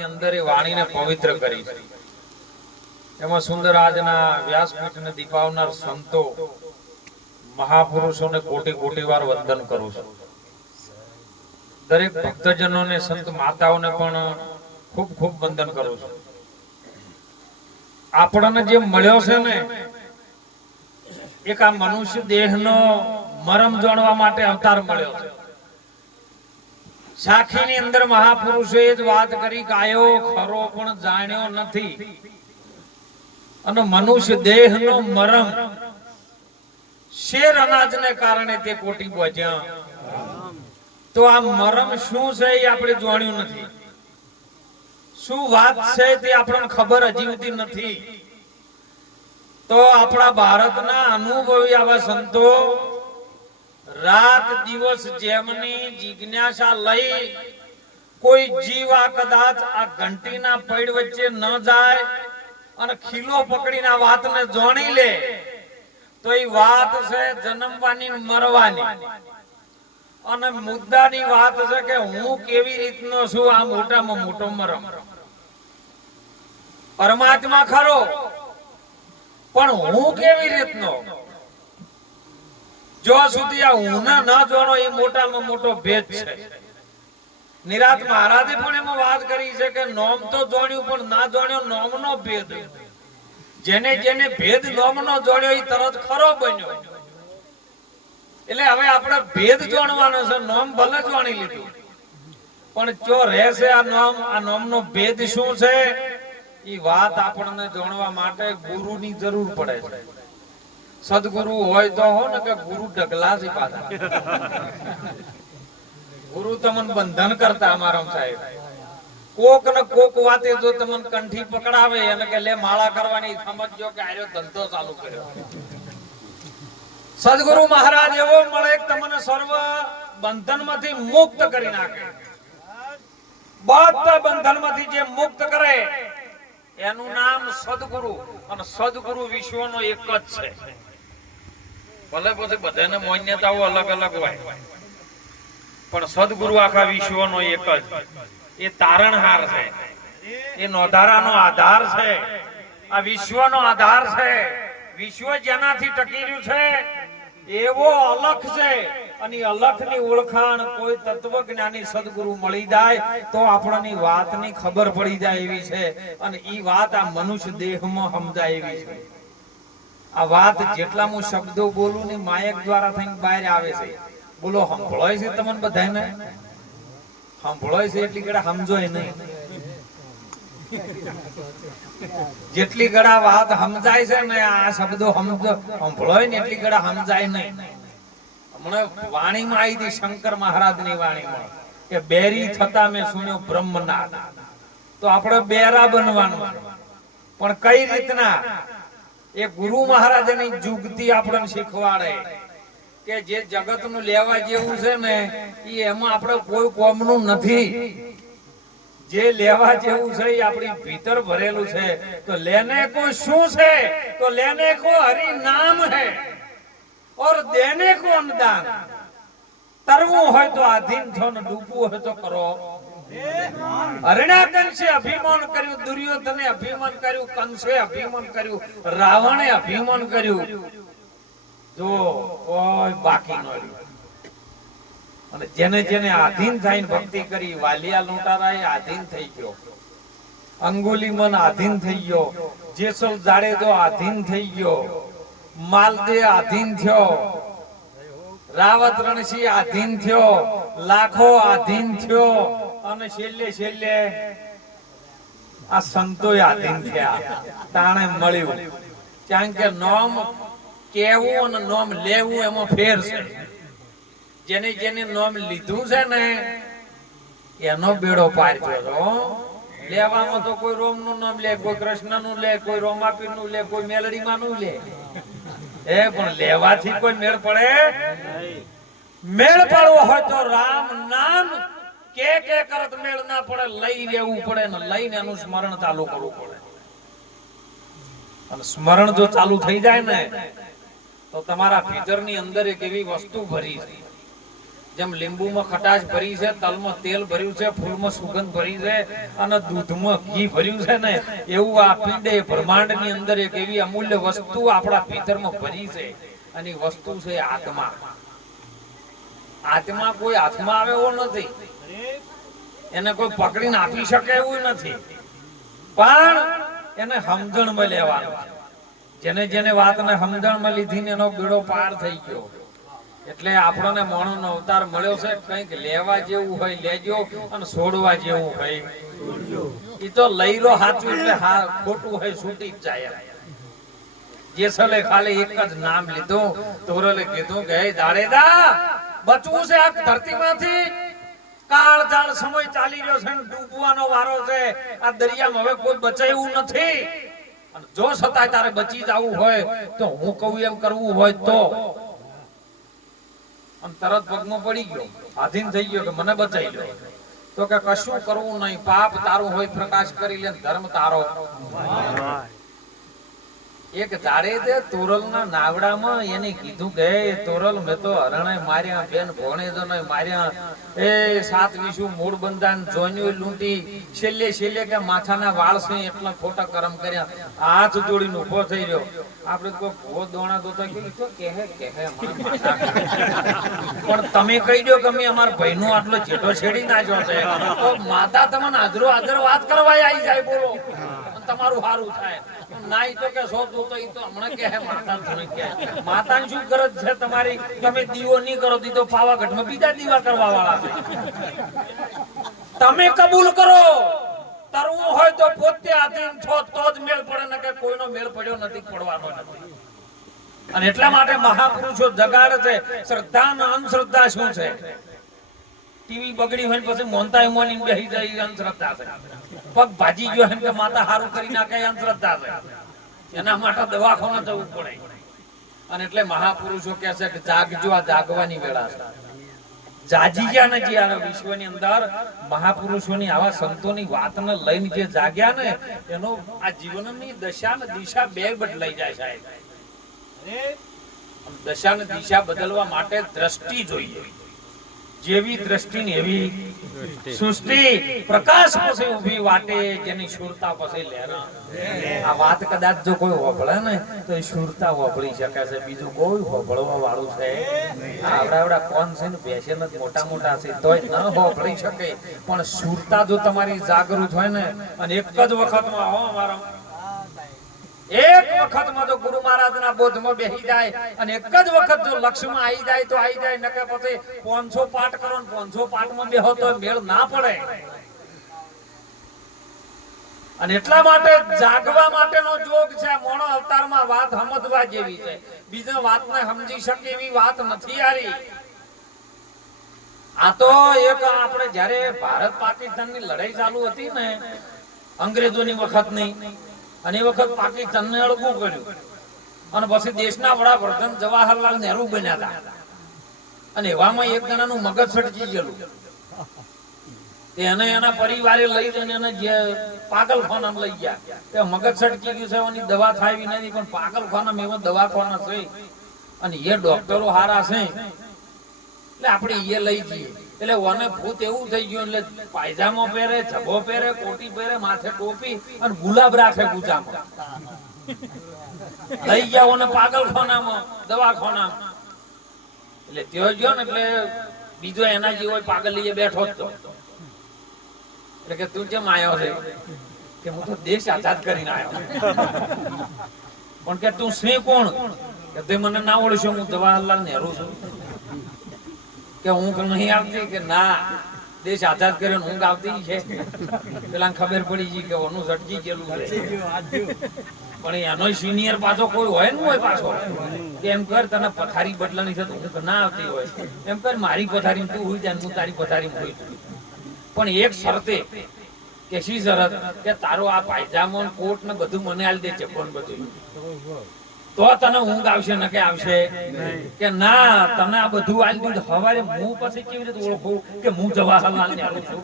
ભારતની અંદર એ વાણીને પવિત્ર કરી છે. એમાં સુંદર આજના વ્યાસપીઠને દીપાવનાર સંતો મહાપુરુષોને કોટી કોટી વાર વંદન કરું છું. દરેક ભક્તજનોને સંત માતાઓને પણ ખૂબ ખૂબ વંદન કરું છું. આપણને જે મળ્યો છે ને એક આ મનુષ્ય દેહનો મરમ જાણવા માટે અવતાર મળ્યો છે. સાખીની અંદર મહાપુરુષે જ વાત કરી કે આયો ખરો પણ જાણ્યો નથી, અને મનુષ્ય દેહનો મરમ શેર અનાજને કારણે તે કોટી પહોંચ્યા. તો આ મરમ શું છે એ આપણે જાણ્યું નથી, શું વાત છે તે આપણને ખબર હજી સુધી નથી. તો આપણા ભારતના અનુભવી આવા સંતો રાત દિવસ જેમની જિજ્ઞાસા લઈ કોઈ જીવ આ કદાચ આ ઘંટીના પૈડ વચ્ચે ન જાય અને ખીલો પકડીને આ વાતને જાણી લે તો એ વાત છે જન્મવાની મરવાની. અને મુદ્દાની વાત છે કે હું કેવી રીતનો છું, આ મોટામાં મોટો મરમ. પરમાત્મા ખરો પણ હું કેવી રીતનો, જો સુધી આ હું ન જાણો એ મોટામાં મોટો ભેદ છે. નિરાત મહારાજે પણ એમાં વાત કરી છે કે નોમ તો જાણ્યું પણ ના જાણ્યો નોમનો ભેદ. જેને જેને ભેદ નોમનો જાણ્યો એ તરત ખરો બન્યો. એટલે હવે આપણે ભેદ જાણવાનો છે. નોમ ભલે જાણી લીધું પણ જો રહેશે આ નોમનો ભેદ શું છે એ વાત આપણને જાણવા માટે ગુરુની જરૂર પડે છે. સદગુરુ હોય તો હો ને કે ગુરુ ઢગલા છે પાછા. ગુરુ તમને બંધન કરતા અમારા સાહેબ કોક ને કોક વાતે જો તમને કંઠી પકડાવે અને કે લે માળા કરવાની, સમજજો કે આર્યો ધંધો ચાલુ કર્યો. સદગુરુ મહારાજ એવો મળે કે તમને સર્વ બંધનમાંથી મુક્ત કરી નાખે. બધા બંધનમાંથી જે મુક્ત કરે એનું નામ સદગુરુ. અને સદગુરુ વિશ્વનો એક જ છે. ભલે પછી બધાને માન્યતાઓ અલગ અલગ હોય પણ સદગુરુ આખા વિશ્વનો એક જ. એ તારણહાર છે, એ નોધારાનો આધાર છે, આ વિશ્વનો આધાર છે. વિશ્વ જેનાથી ટકી રહ્યું છે એવો અલખ છે. અને અલખની ઓળખાણ કોઈ તત્વજ્ઞાની સદગુરુ મળી જાય તો આપણની વાતની ખબર પડી જાય એવી છે. અને ઈ વાત આ મનુષ્ય દેહમાં સમજાય એવી છે. આ વાત જેટલા હું શબ્દો બોલું ને માયક દ્વારા થઈને બહાર આવે છે. બોલો સંભળાય છે તમને બધાને? સંભળાય છે એટલી ઘડા સમજોય નહીં. જેટલી ઘડા વાત સમજાય છે ને આ શબ્દો સંભળાય ને એટલી ઘડા સમજાય નહીં. હમણાં વાણીમાં આવી હતી શંકર મહારાજની વાણીમાં કે બેરી થતા મેં સુન્યો બ્રહ્મનાદ. તો આપણે બેરા બનવાનું પણ કઈ રીતના એ ગુરુ મહારાજની જુગતી આપણને શીખવાડે કે જે જગતનું લેવા જેવું છે ને એ એમાં આપણે કોઈ કોમનું નથી. જે લેવા જેવું છે એ આપણી ભીતર ભરેલું છે. તો લેને કો શું છે? તો લેને કો હરિ નામ है और देने को अनुदान. તરવું હોય તો આધીન થો ને ડૂબવું હોય તો કરો. હરણાકંસે અભિમાન કર્યું, દુર્યોધને અભિમાન કર્યું, કંસે અભિમાન કર્યું, રાવણે અભિમાન કર્યું, જો કોઈ બાકી ન રહ્યું. અને જેને જેને આધીન થઈને ભક્તિ કરી, વાલિયા લોટારાએ આધીન થઈ ગયો, અંગુલીમન આધીન થઈ ગયો, જેસલ જાડેજો આધીન થઈ ગયો, માલદે આધીન થયો, રાવત રણસિંહ આધીન થયો, લાખો આધીન થયો, અને છેલ્લે છેલ્લે આ સંતો આધીન થયા. તાણે મળ્યું. કારણ કે નોમ કેવું અને નોમ લેવું એમાં ફેર છે. જેને જેને નોમ લીધું છે ને એનો બેડો પાર થયો. લેવામાં તો કોઈ રોમ નું નામ લે, કોઈ કૃષ્ણ નું લે, કોઈ રોમાપીર નું લે, કોઈ મેલડીમાં નું લે. પણ લેવાથી કોઈ મેળ પડે? મેળ પડવો હોય તો રામ નામ કે કરત મેળ ના પડે, લઈ લેવું પડે ને લઈને એનું સ્મરણ ચાલુ કરવું પડે. અને સ્મરણ જો ચાલુ થઈ જાય ને તો તમારા ભીતરની અંદર એક એવી વસ્તુ ભરી છે જેમ લીંબુમાં ખટાશ ભરી છે, તલમાં તેલ ભર્યું છે, ફૂલમાં સુગંધ ભરી છે અને દૂધમાં ઘી ભર્યું છે ને, એવું આ પિંડે બ્રહ્માંડની અંદર એક એવી અમૂલ્ય વસ્તુ આપણા ભીતરમાં ભરી છે, અને વસ્તુ છે આત્મા. આત્મા કોઈ હાથમાં આવે એવો નથી, એને કોઈ પકડીને આપી શકે એવું નથી, પણ એને સમજણમાં લેવાનું. જેને જેને વાતને સમજણમાં લીધી ને એનો બેડો પાર થઈ ગયો. એટલે આપણને મોણોનો અવતાર મળ્યો છે, કંઈક લેવા જેવું હોય લેજો અને છોડવા જેવું હોય એ તો લઈ લો સાચું, એટલે ખોટું હોય છૂટી જ જાય. જેસલે ખાલી એક જ નામ લીધું, તોરલે કીધું કે હે દાડેદા, બચવું છે આ ધરતીમાંથી. કાળ જાળ સમય ચાલી રહ્યો છે, ડૂબવાનો વારો છે. આ દરિયામાં હવે કોઈ બચાવ્યું નથી, અને જો છતાંય તારે બચી જવું હોય તો હું કહું એમ કરવું હોય તો. અને તરત પગમાં પડી ગયો, આધીન થઈ ગયો કે મને બચાવી લો. તો કે કશું કરવું નહીં, પાપ તારું હોય પ્રકાશ કરી લે, ધર્મ તારો. એક ઝાડે છે તોરલના નાવડામાં, એને કીધું કે તોરલ મેં તો હરણે માર્યા, બેન ભોણેજોને માર્યા, એ 7 વિશુ મૂળ બંધાન જોન્યું લૂંટી, છેલ્લે છેલ્લે કે માથાના વાળ છે એટલા ખોટા કર્મ કર્યા. હાથ જોડીને ઉભો થઈ રહ્યો. આપણે કોઈ ભો દોણા દોતા પણ તમે કહી દો કે અમે અમારા ભાઈનો આટલો ચેટો છેડી નાખ્યો છે, તો માતા તમને હાજરો હાજર વાત કરવા આવી જાય. બોલો તમારું સારું થાય. નાઈ તો કે સો તો ઈ તો હમણાં કે માતા થોડી કે માતાને શું ગરજ છે તમારી? તમે દીવો નહીં કરો તો પાવાગઢમાં બીજા દીવા કરવા વાળા છે. તમે કબૂલ કરો, તરવું હોય તો પોતે આધીન છો તો જ મેળ પડે, ને કે કોઈનો મેળ પડ્યો નથી, પડવાનો નથી. અને એટલા માટે મહાપુરુષો જગાડે છે શ્રદ્ધા અને અંધશ્રદ્ધા શું છે. ટીવી બગડી હોય પછી મોનતા મોની બેહી જાય, અંધશ્રદ્ધા છે. પગ ભાજી ગયો એમ કે માતા હારું કરી નાખે, અંધશ્રદ્ધા છે. એના માટે દવાખાને જવું પડે. અને એટલે મહાપુરુષો કહે છે કે જાગજો, આ જાગવાની વેળા છે. જાજી ગયા ને જે આ વિશ્વની અંદર મહાપુરુષોની આવા સંતોની વાતને લઈને જે જાગ્યા ને, એનો આ જીવનની દશા ને દિશા બે બદલાઈ જાય સાહેબ. દશા ને દિશા બદલવા માટે દ્રષ્ટિ જોઈએ. જેવી દ્રષ્ટિ ને એવી સૃષ્ટિ. પ્રકાશ પછી ઊભી વાટે, જેની સુરતા પછી લહેરા. આ વાત કદાચ જો કોઈ હોભળે ને તો એ સુરતા હોભળી શકે છે, બીજું કોઈ હોભળવા વાળું છે આવડા કોણ છે ને બેસે ને મોટા મોટા છે તોય ન હોભળી શકે. પણ સુરતા જો તમારી જાગૃત હોય ને, અને એક જ વખતમાં હો અમારા એક વખતમાં જો ગુરુ મહારાજના બોધમાં બેસી જાય અને એક જ વખત જો લક્ષ્યમાં આવી જાય તો આવી જાય, નકે પછી 500 પાઠ કરો ને 500 પાઠમાં બેહો તો મેળ ના પડે. અને એટલા માટે જાગવા માટેનો જોગ છે. મોણો અવતારમાં વાત સમજવા જેવી છે, બીજા વાતને સમજી શકે એવી વાત નથી આરી. આ તો એક આપણે જ્યારે ભારત પાકિસ્તાનની લડાઈ ચાલુ હતી ને અંગ્રેજોની વખતની, અને એ વખત પાકિસ્તાનને અળગું કર્યું, અને પછી દેશના વડાપ્રધાન જવાહરલાલ નહેરુ બન્યા હતા. અને એવામાં એક જણાનું મગજ સટકી ગયેલું. એને એના પરિવારે લઈ જઈને એને જે પાગલખાનામાં લઈ ગયા. તે મગજ સટકી ગયું છે, એની દવા થાય નથી, પણ પાગલખાનામાં એવો દવાખાના છે અને એ ડોક્ટરો હારા છે, એટલે આપણે એ લઈ જઈએ. એટલે ઓને ભૂત એવું થઈ ગયું, એટલે પાયજામો પહેરે, જભો પહેરે, કોટી પહેરે, માથે ટોપી અને ગુલાબ રાખે ગુજામાં. લઈ ગયા ઓને પાગલખાનામાં, દવાખાનામાં. એટલે ત્યો ગયો ને એટલે બીજો એના જેવો પાગલ લઈએ બેઠો જ તો. એટલે કે તું કેમ આવ્યો છે? કે હું તો દેશ આઝાદ કરીને આવ્યો. પણ કે તું છે કોણ? કે તે મને ના ઓળખ્યો, હું જવાહરલાલ નહેરુ છું. કે ઊંઘ નહીં આવતી? કે ના, દેશ આઝાદ કર્યો ઊંઘ આવતી છે. પેલા ખબર પડી ગઈ કે ઓનું સટકી ગયેલું છે. પણ એનો સિનિયર પાછો કોઈ હોય ને હોય પાછો, કે એમ કર તને પથારી બદલાની છે તો ઊંઘ ના આવતી હોય, એમ કર મારી પથારી તું હોઈ જાય, હું તારી પથારી હોઈ. પણ એક શરતે, કે શી શરત? કે તારો આ પાયજામો કોટ ને બધું મને આલી દે, ચપ્પલ બધું, તો તને ઊંઘ આવશે ને કે આવશે? કે ના, તને આ બધું આલી દીધું, હવારે હું પછી કેવી રીતે ઓળખું કે હું જવાહરલાલ નહેરુ છું?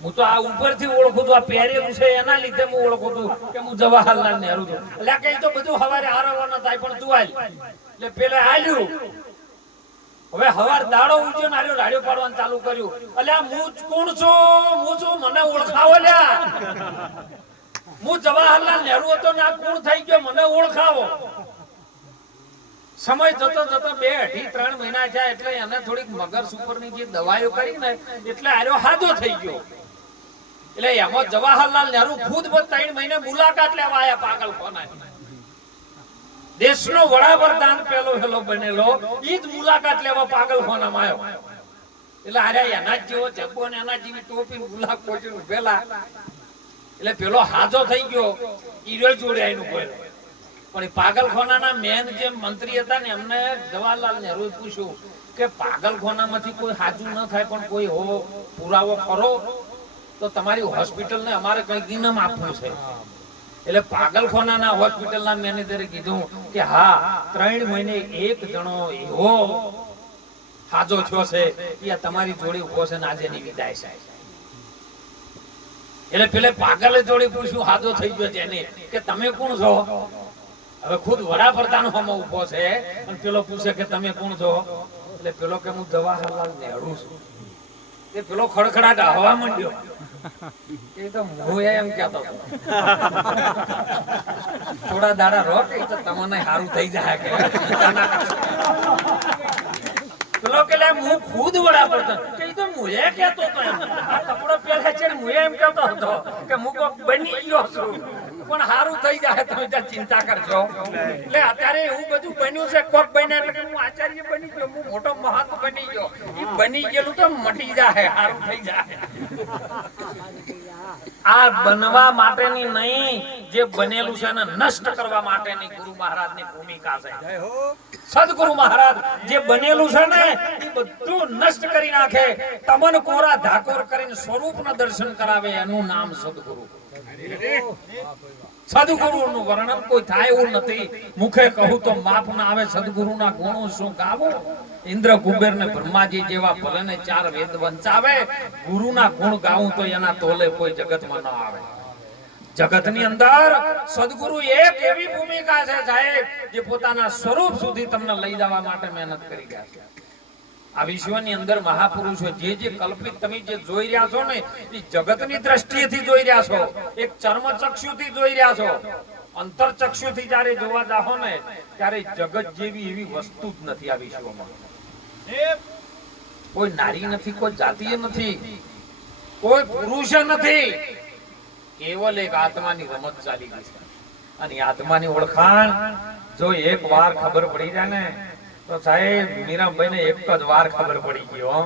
હું તો આ ઉપરથી ઓળખું છું, આ પહેરેલું છે એના લીધે હું ઓળખું છું કે હું જવાહરલાલ નહેરુ છું. એટલે કે તો બધું હવારે હારવાના થાય, પણ તું આલ. એટલે પેલા આલ્યું હવે હવાર દાડો ઉજ્યો ને આર્યો રાડ્યો પાડવાનું ચાલુ કર્યું. અલ્યા હું કોણ છું મને ઓળખાવો લ્યા. હું જવાહરલાલ નહેરુ હતો ને આ કોણ થઈ ગયો મને ઓળખાવો. સમય જતો 2 અઢી 3 મહિના થયા એટલે એને થોડીક મગર સુપરની જે દવાઈઓ કરી ને એટલે આર્યો હાજો થઈ ગયો. એટલે એમાં જવાહરલાલ નહેરુ ખુદ 3 મહિને મુલાકાત લેવા આયા પાગલખોના. દેશનો વડાપ્રધાન પેલો બનેલો ઈ જ મુલાકાત લેવા પાગલખોનામાં આવ્યો. એટલે આર્યા એના જેવો જબ્બો ને એના જેવી ટોપી ગુલાબ કોચી ઉભેલા. એટલે પેલો હાજો થઈ ગયો ઈરો જોડે આવીને બોલ્યો. પણ પાગલખોનાના મેન જે મંત્રી હતા ને એમને જવાહરલાલ નહેરુએ પૂછ્યું કે પાગલખોનામાંથી કોઈ હાજુ ન થાય પણ કોઈ હો પુરાવો કરો તો તમારી હોસ્પિટલને અમારે કંઈક ઇનામ આપવું છે. એટલે પાગલખોનાના હોસ્પિટલના મેનેજરે કીધું કે હા 3 મહિને એક જણો એવો હાજો થયો છે એ તમારી જોડે ઉભો છે ને આજે ની વિદાય છે. એટલે પેલે પાગલે જોડે પૂછ્યું હાજો થઈ ગયો જેને કે તમે કોણ છો? હવે ખુદ વડાપ્રધાન હોમાં ઉભો છે અને પેલો પૂછે કે તમે કોણ છો? એટલે પેલો કે હું જવાહરલાલ નહેરુ છું. એ પેલો ખડખડાટ હવા માંડ્યો. એ તો હું એમ કહેતો થોડા દાડા રહો કે તો તમને સારું થઈ જાય કે પેલો કે હું ખુદ વડાપ્રધાન કે તો હું એ કહેતો હતો એમ કપડો પહેલા છે હું એમ કહેતો હતો કે હું કોક બની ગયો છું પણ સારું થઈ જાય તમે ત્યાં ચિંતા કરજો. એટલે અત્યારે એવું બધું બન્યું છે કોક બન્યા એટલે કે હું આચાર્ય બની ગયો હું મોટો મહાન બની ગયો. એ બની ગયેલું તો મટી જાય સારું થઈ જાય. આ બનવા માટેની નહીં જે બનેલું છે એને નષ્ટ કરવા માટેની ગુરુ મહારાજની ભૂમિકા છે. સદગુરુ મહારાજ જે બનેલું છે ને એ બધું નષ્ટ કરી નાખે તમન કોરા ધાકોર કરીને સ્વરૂપના દર્શન કરાવે એનું નામ સદગુરુ. સદગુરુનું વર્ણન કોઈ થાય એવું નથી. મુખે કહું તો માફ ના આવે. સદગુરુના ગુણો શું ગાવો. ઇન્દ્ર કુબેર ને બ્રહ્માજી જેવા ભલે ને 4 વેદ વંચાવે ગુરુના ગુણ ગાવું તો એના તોલે કોઈ જગતમાં ન આવે. જગતની અંદર સદગુરુ એક એવી ભૂમિકા છે સાહેબ જે પોતાના સ્વરૂપ સુધી તમને લઈ જવા માટે મહેનત કરી રહ્યા છે. આ વિશ્વની અંદર મહાપુરુષો જે કલ્પિત તમે જે જોઈ રહ્યા છો ને એ જગતની દ્રષ્ટિએથી જોઈ રહ્યા છો. એક ચર્મ ચક્ષુથી જોઈ રહ્યા છો. અંતર ચક્ષુથી જ્યારે જોવા જાઓ ને ત્યારે જગત જેવી એવી વસ્તુ જ નથી આ વિશ્વમાં. કોઈ નારી નથી, કોઈ જાતીય નથી, કોઈ પુરુષ નથી. કેવલ એક આત્માની રમત ચાલી ગઈ છે. અને આત્માની ઓળખાણ જો એક વાર ખબર પડી જાય ને તો સાહેબ મીરાબાઈ ને એક જ વાર ખબર પડી ગયો.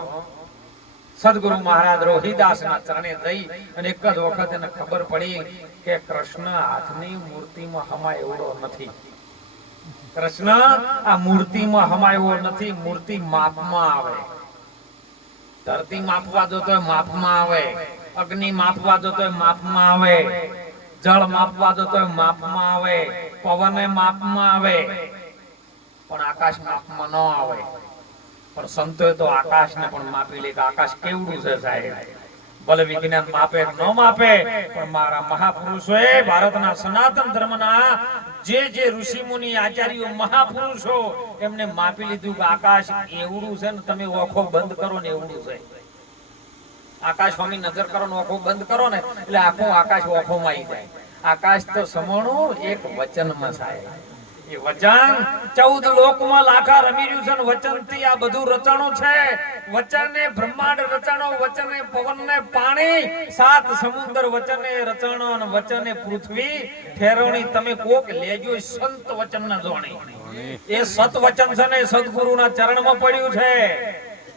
સદગુરુ મહારાજ રોહિદાસના ચરણે જઈ અને એક જ વખત એને ખબર પડી કે કૃષ્ણ હાથની મૂર્તિમાં હમાય એવડો નથી. કૃષ્ણ આ મૂર્તિમાં હમાય એવો નથી. મૂર્તિ માપમાં આવે. ધરતી માપવા જો તો માપમાં આવે. અગ્નિ માપવા જો તો માપમાં આવે. જળ માપવા જો તો માપમાં આવે. પવન માપમાં આવે પણ આકાશ માપમાં ન આવે. પણ સંતોએ તો આકાશને પણ માપી લે કે આકાશ કેવડું છે સાહેબ. ભલે વિજ્ઞાન માપે ન માપે પણ મારા મહાપુરુષોએ ભારતના સનાતન ધર્મના જે ઋષિ મુનિ આચાર્યો મહાપુરુષો એમને માપી લીધું કે આકાશ એવડું છે ને તમે ઓખો બંધ કરો ને એવડું છે. આકાશ સ્વામી નજર કરો ને ઓખો બંધ કરો ને એટલે આખું આકાશ ઓખોમાં આવી જાય. આકાશ તો સમણું એક વચનમાં સાહેબ. એ વચન 14 લોકમાં લાખા રમી રહ્યું છે ને વચન થી આ બધું રચાણું છે. વચને બ્રહ્માંડ રચાણો, વચને પવન ને પાણી, 7 સમુદ્ર વચને રચાણો અને વચને પૃથ્વી ઠેરવણી. તમે કોક લેજો સંત વચન ના જોણી. એ સત વચન છે ને સદગુરુના ચરણમાં પડ્યું છે.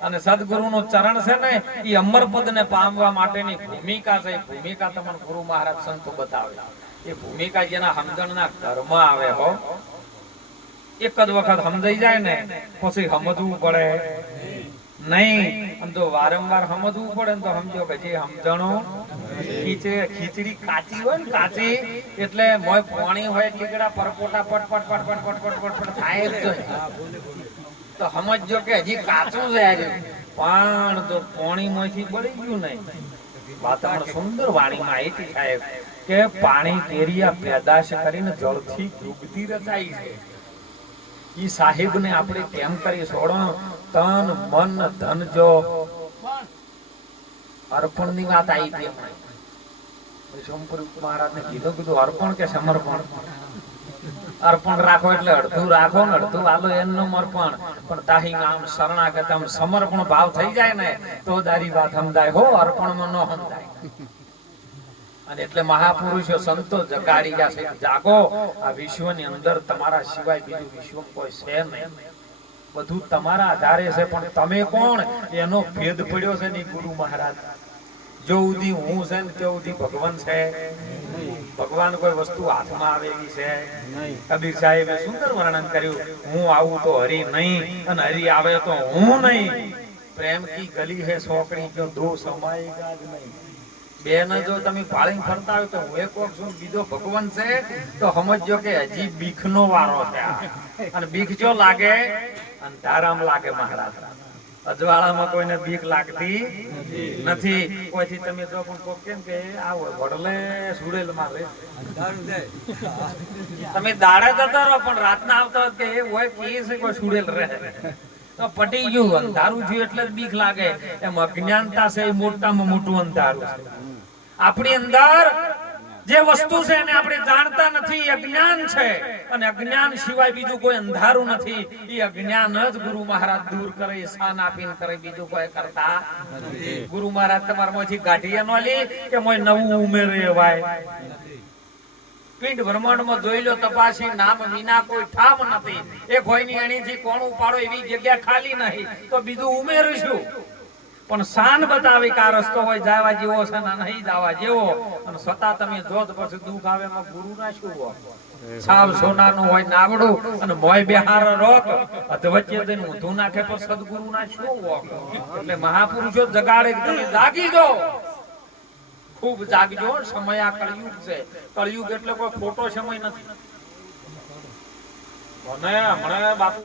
અને સદગુરુનું ચરણ છે ને એ અમરપદ ને પામવા માટેની ભૂમિકા છે. એ ભૂમિકા તમને ગુરુ મહારાજ સંતો બતાવે. એ ભૂમિકા જેના સમજણના ઘરમાં આવે હો એક જ વખત સમજાઈ જાય ને પછી સમજવું પડે નહીં. આમ તો વારંવાર સમજવું પડે ને તો સમજો કે જે સમજણો ખીચડી કાચી હોય ને કાચી એટલે મોય પાણી હોય ટીકડા પરપોટા પટપટ પટપટ પટપટ પટપટ થાય જ તો સમજો કે હજી કાચું છે આજે પણ તો પાણી માંથી બળી ગયું નહીં. વાતાવરણ સુંદર વાણીમાં આવી સાહેબ કે પાણી કેરિયા પેદાશ કરીને જળથી ડૂબતી રચાઈ છે. ઈ સાહેબ ને આપણે કેમ કરી છોડો તન મન ધન જો અર્પણ ની વાત આવી હતી સોમપુર મહારાજને કીધું અર્પણ કે સમર્પણ? અર્પણ રાખો એટલે અડધું રાખો ને અડધું આલો એનું અર્પણ, પણ તાહી આમ શરણાગત આમ સમર્પણ ભાવ થઈ જાય ને તો દારી વાત સમજાય હો, અર્પણમાં ન સમજાય. અને એટલે મહાપુરુષો સંતો જગાડી ગયા છે, જાગો, આ વિશ્વની અંદર તમારા સિવાય બીજું વિશ્વ કોઈ છે નહીં, બધું તમારા આધારે છે, પણ તમે કોણ એનો ભેદ પડ્યો છે ને ગુરુ મહારાજ. જો ઉદી હું છે ને તે ઉદી ભગવાન છે. ભગવાન કોઈ વસ્તુ હાથમાં આવે એવી છે નહીં. કબીર સાહેબે સુંદર વર્ણન કર્યું, હું આવું તો હરી નહીં અને હરી આવે તો હું નહીં. પ્રેમ કી ગલી હે સોકડી જો દો સમાયેગા જ નહીં. બેન જો તમે ભાળી ફરતા હોય તો હું એક કોક છું, બીજો ભગવાન છે તો સમજજો કે હજી બીખનો વારો છે. અને બીખ જો લાગે અંધારામ લાગે મહારાજ, અજવાળામાં કોઈને બીક લાગતી નથી. કોઈથી તમે જો પણ કોક કેમ કે આવો વડલે સુડેલ માં રે તમે દાડે જતા રહો પણ રાતના આવતા કે એ હોય કે છે કોઈ સુડેલ રહે તો પટી ગયું. અંધારું થયું એટલે જ બીક લાગે. એમ અજ્ઞાનતા છે એ મોટામાં મોટું અંધારું છે. આપણી અંદર જે વસ્તુ છે એને આપણે જાણતા નથી, અજ્ઞાન છે. અને અજ્ઞાન સિવાય બીજું કોઈ અંધારું નથી. એ અજ્ઞાન જ ગુરુ મહારાજ દૂર કરે, શાન આપીને કરે, બીજું કોઈ કરતા નથી. ગુરુ મહારાજ તમારામાંથી કાઢીએ ન લે કે મોય નવું ઉમેરે વાય. પિંડ બ્રહ્માંડમાં જોઈ લો તપાસી, નામ વિના કોઈ ઠામ નથી. એક હોયની એણીથી કોણ ઉપાડો એવી જગ્યા ખાલી નહીં, તો બીજું ઉમેરીશું. પણ શાન બતાવી કે આ રસ્તો હોય જવા જેવો છે ને નહીં જવા જેવો, અને છતાં તમે જો તો પછી દુઃખ આવે એમાં ગુરુ ના શું હોય. સાવ સોનાનું હોય નાવડું અને મોય બેહાર રોક વચ્ચે દઈને ઊંધું નાખે તો સદગુરુ ના શું હોય. એટલે મહાપુરુષો જગાડે કે તમે જાગી જો, ખૂબ જાગજો. સમય આ કળિયુગ છે. કળિયુગ એટલે કોઈ ખોટો સમય નથી. મને હમણાં બાપુ